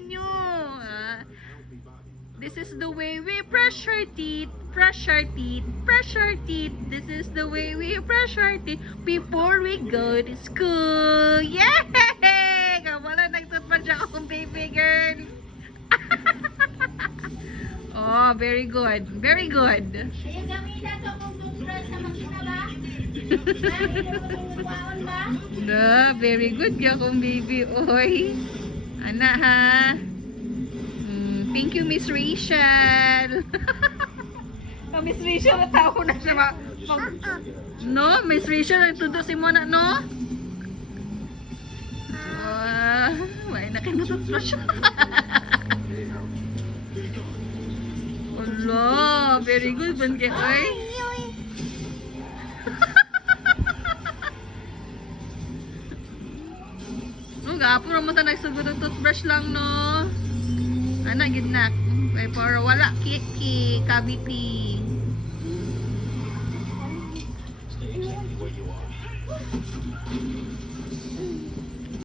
ninyo. This is the way we brush our teeth, brush our teeth, brush our teeth. This is the way we brush our teeth before we go to school. Yay! Wala nagtutbrush akong baby girl. Oh, very good. Very good. Kaya gamitan ko kung toothbrush sa makina ba? Ba? No, very good ya kong baby. Oy. Ana ha. Thank you, Miss Rachel. Oh, Miss Rachel, natawa na siya. No, Miss Rachel, nagtudo si Mona, no? May nakinutot na siya. Hello, very good. Banke, oy. No, gapo naman ta nagsugod ng toothbrush lang, no? Ana, gidnak. Ay, para wala kiki, cavity.